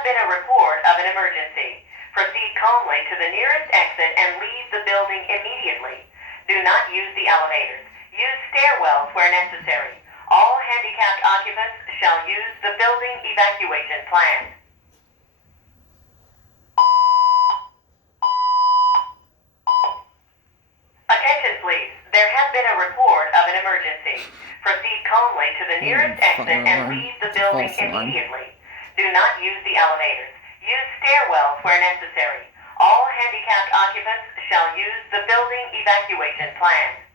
has been a report of an emergency. Proceed calmly to the nearest exit and leave the building immediately. Do not use the elevators. Use stairwells where necessary. All handicapped occupants shall use the building evacuation plan. Attention please, there has been a report of an emergency. Proceed calmly to the nearest exit and leave the building immediately. Do not use the elevators. Use stairwells where necessary. All handicapped occupants shall use the building evacuation plan.